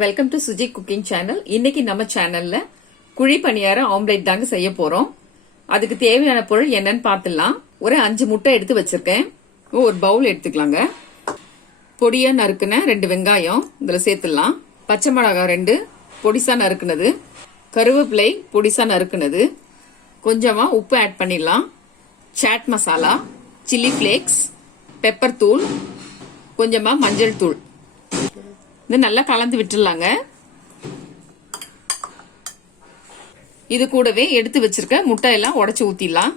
Welcome to Suji cooking channel. இன்னைக்கு நம்ம சேனல்ல குழிப்பணியார ஆம்லெட் தாங்க செய்ய போறோம். அதுக்கு தேவையான பொருள் என்னன்னு பார்த்துடலாம். ஒரு 5 முட்டை எடுத்து வச்சிருக்கேன். ஒரு பவுல் எடுத்துக்கலாங்க. பொடியா நறுக்குன 2 வெங்காயம் இதுல சேர்த்துடலாம். பச்சை மிளகாய் 2 பொடிசா நறுக்குனது, கருவேப்பிலை பொடிசா நறுக்குனது, கொஞ்சமா உப்பு ஆட் பண்ணிடலாம். Chaat masala, chilli flakes, pepper தூள், கொஞ்சமா மஞ்சள் தூள். இது நல்லா கலந்து விட்டுடலாங்க. இது கூடவே எடுத்து வச்சிருக்க முட்டை எல்லாம் உடைச்சு ஊத்திடலாம்.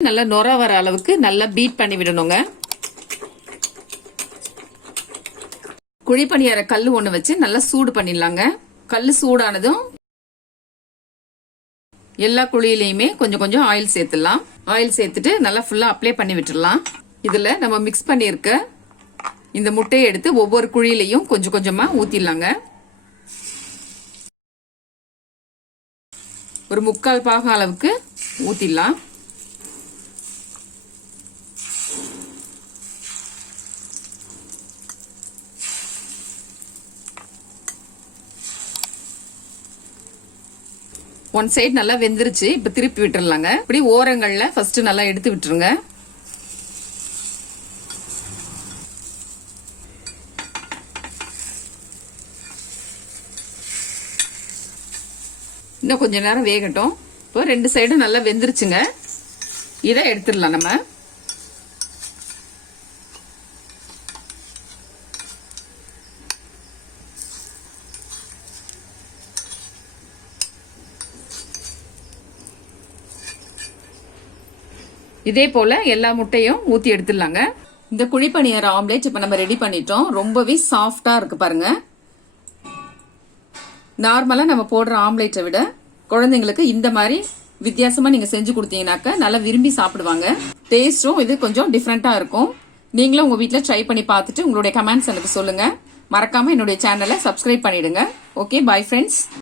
நல்லா நொர வர அளவுக்கு நல்லா பீட் பண்ணி விடணுங்க. குழிப்பணியார கல்லு ஒண்ணு வச்சு நல்லா சூடு பண்ணிடலாங்க. கல்லு சூடானதும் எல்லா குழியிலையுமே கொஞ்சம் கொஞ்சம் ஆயில் சேர்த்துடலாம். ஆயில் சேர்த்துட்டு நல்லா ஃபுல்லா அப்ளை பண்ணி விட்டுடலாம். இதுல நம்ம மிக்ஸ் பண்ணியிருக்க இந்த முட்டையை எடுத்து ஒவ்வொரு குழியிலையும் கொஞ்சம் கொஞ்சமா ஊத்திடலாங்க. ஒரு 3/4 பாகம் அளவுக்கு ஊத்திடலாம். ஒன் சைடு நல்லா வெந்துருச்சு. இப்ப திருப்பி விட்டுறலாங்க. இப்படி ஓரங்கள்ல ஃபர்ஸ்ட் நல்லா எடுத்து விட்டுருங்க. இன்னும் கொஞ்ச நேரம் வேகட்டும். இப்போ 2 சைடும் நல்லா வெந்துருச்சுங்க. இதை எடுத்துடலாம் நம்ம. இதே போல எல்லா முட்டையும் ஊத்தி எடுத்துடலாங்க. இந்த குழிப்பணியார ஆம்லெட் இப்ப நம்ம ரெடி பண்ணிட்டோம். ரொம்பவே சாஃப்டா இருக்கு பாருங்க. நார்மலா நம்ம போடுற ஆம்லெட்டை விட குழந்தைங்களுக்கு இந்த மாதிரி வித்தியாசமா நீங்க செஞ்சு கொடுத்தீங்கன்னாக்க நல்லா விரும்பி சாப்பிடுவாங்க. டேஸ்டும் இது கொஞ்சம் டிஃப்ரெண்டா இருக்கும். நீங்களும் உங்க வீட்டுல ட்ரை பண்ணி பார்த்துட்டு உங்களுடைய கமெண்ட்ஸ் எனக்கு சொல்லுங்க. மறக்காம என்னுடைய சேனலை சப்ஸ்கிரைப் பண்ணிடுங்க. Okay, bye friends.